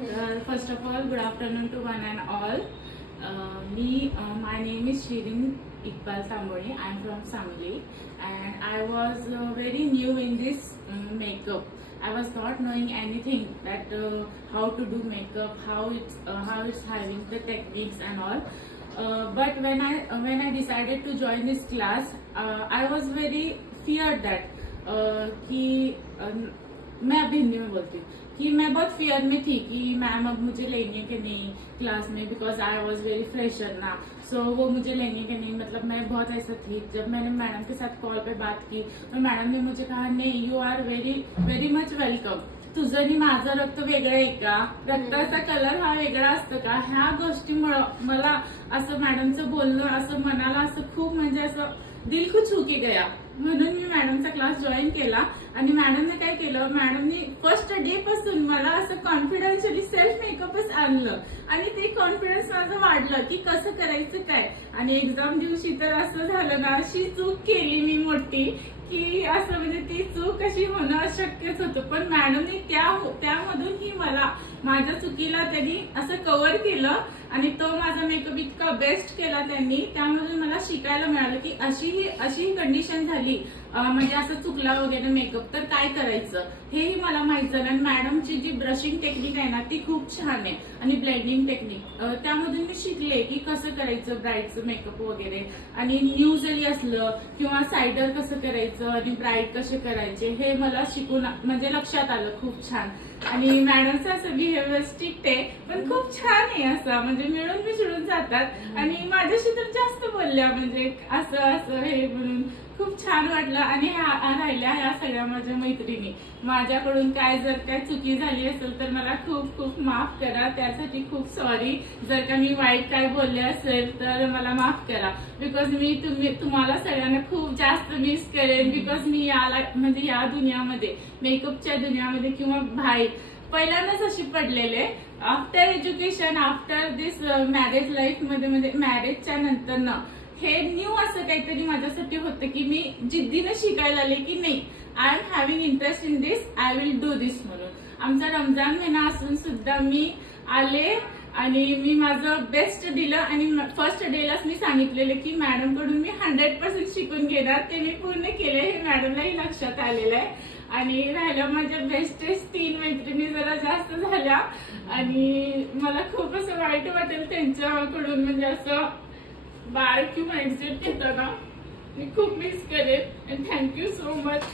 First of all, good afternoon to one and all. My name is Shirin Iqbal Tamboni. I am from Samli, and I was very new in this makeup. I was not knowing anything that how to do makeup, how it's having the techniques and all. But when I decided to join this class, I was very feared that कि मैं अभी हिंदी में बोलती हूँ कि मैं बहुत fear में थी कि मैम अब मुझे लेंगे कि नहीं क्लास में, because I was very fresher ना, सो वो मुझे लेंगे कि नहीं, मतलब मैं बहुत ऐसा थी। जब मैंने मैडम के साथ कॉल पे बात की तो मैडम ने मुझे कहा नहीं, you are very much welcome, तुझं आणि माझं रक्त वेगळं आहे का, रक्ताचा कलर हा वेगळा असतो का, ह्या गोष्टीमुळे मला असं मॅडमचं बोलणं असं मनाला असं खूप म्हणजे असं दिल को छू के गया, म्हणून मी मॅडमचा क्लास जॉईन केला। आणि मॅडमने काय केलं, मॅडमने फर्स्ट डे पासून मला असं कॉन्फिडन्शियली सेल्फ मेकअपच आणलं आणि ते कॉन्फिडन्स माझं वाढलं की कसं करायचं काय। आणि एक्झाम दिवशी तर असं झालं ना, अशी चूक केली मी मोठी की असं म्हणजे ती चूक अशी होणं अशक्यच होतं, पण मॅडमने त्यामधूनही मला माझ्या चुकीला त्यांनी असं कव्हर केलं आणि तो माझा मेकअप इतका बेस्ट केला त्यांनी, त्यामधून मला शिकायला मिळालं की अशी कंडिशन झाली म्हणजे असं चुकला वगैरे मेकअप तर काय करायचं हेही मला माहित झालं। आणि मॅडमची जी ब्रशिंग टेक्निक आहे ना ती खूप छान आहे आणि ब्लेंडिंग टेक्निक त्यामधून मी शिकले की कसं करायचं ब्राईडचं मेकअप वगैरे, आणि न्यू जरी असलं किंवा सायडर कसं करायचं आणि ब्राईड कसे करायचे हे मला शिकून म्हणजे लक्षात आलं खूप छान। आणि मॅडमचं असं बिहेवियर स्ट्रिक्ट आहे पण खूप छान आहे, असं म्हणजे मिळून मिसळून जातात आणि माझ्याशी तर जास्त बोलल्या म्हणजे असं हे म्हणून खूप छान वाटलं। आणि राहिल्या ह्या सगळ्या माझ्या मैत्रिणी, माझ्याकडून जर काय चुकी झाली असेल तर मला खूप खूप माफ करा, त्यासाठी खूप सॉरी। जर का मी वाईट काय बोलले असेल तर मला माफ करा, बिकॉज मी तुम्हाला सगळ्यांना खूप जास्त मिस करेन, बिकॉज मी म्हणजे या दुनियामध्ये मेकअपच्या दुनियामध्ये किंवा बाहेर पहिल्यांदाच अशी पडलेले आफ्टर एज्युकेशन आफ्टर दिस मॅरेज लाईफ मध्ये, म्हणजे मॅरेजच्या नंतर ना हे न्यू असं काहीतरी माझ्यासाठी होतं की मी जिद्दीने शिकायला आले की नाही, I am having interest in this, I will do this म्हणून। आमचा रमजान महिना असून सुद्धा मी आले आणि मी माझं बेस्ट दिलं आणि फर्स्ट डेलाच मी सांगितलेलं की मॅडम कडून मी 100% शिकून घेणार, ते मी पूर्ण केले, हे मॅडमलाही लक्षात आलेलं आहे। आणि राहिल्या माझ्या बेस्टेस्ट 3 मैत्रिणी जरा जास्त झाल्या आणि मला खूप असं वाईट वाटेल त्यांच्याकडून, म्हणजे असं बारकी माइंडसेट घेताना मी खूप मिस करेन। And thank you so much.